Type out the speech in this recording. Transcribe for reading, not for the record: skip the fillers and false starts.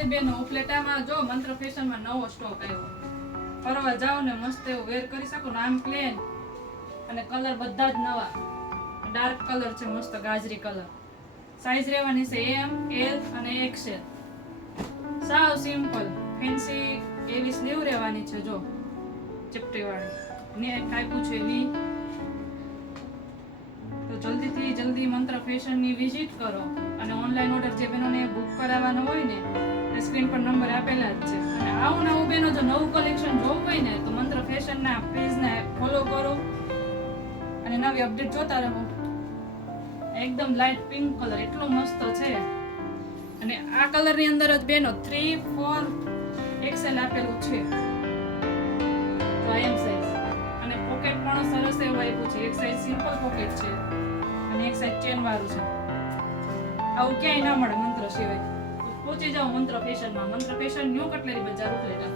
Finally બેનો ઉપલેટામાં જો મંત્ર ફેશનમાં નવો સ્ટોક આવ્યો. ફરવા જાઓ ને મસ્ત એવું વેર કરી શકો ને, આમ પ્લેન અને કલર બધા જ નવા. ડાર્ક કલર છે, મસ્ત ગાજરી કલર. સાઈઝ રહેવાની છે એમ, એલ અને એક્સેલ. સાવ સિમ્પલ ફેન્સી એવી સ્લીવ રહેવાની છે જો ચપટી વાળી ને કાપ્યું છે વી. તો જલ્દી મંત્ર ફેશનની વિઝિટ કરો અને ઓનલાઈન ઓર્ડર જે બહેનોને બુક કરાવવાનો હોય ને એ સ્ક્રીન પર નંબર આપેલા જ છે. અને આવું નવું બહેનો જો નવું કલેક્શન જોવું હોય ને તો મંત્ર ફેશનના પેજને ફોલો કરો અને નવી અપડેટ જોતા રહો. એકદમ લાઇટ પિંક કલર એટલો મસ્ત છે. અને આ કલરની અંદર જ બેનો 3, 4 એક્સેલ આપેલું છે. તો એમ સાઈઝ અને પોકેટ પણ સરસ એવું આપ્યું છે. એક સાઈઝ સિમ્પલ પોકેટ છે અને એક સાઈઝ ચેન વાળું છે. આવું ક્યાંય ના મળે મંત્ર સિવાય. પહોંચી જાઓ મંત્ર ફેશનમાં. મંત્ર ફેશન ન્યુ કટલેરી બજાર ઉપલેટા.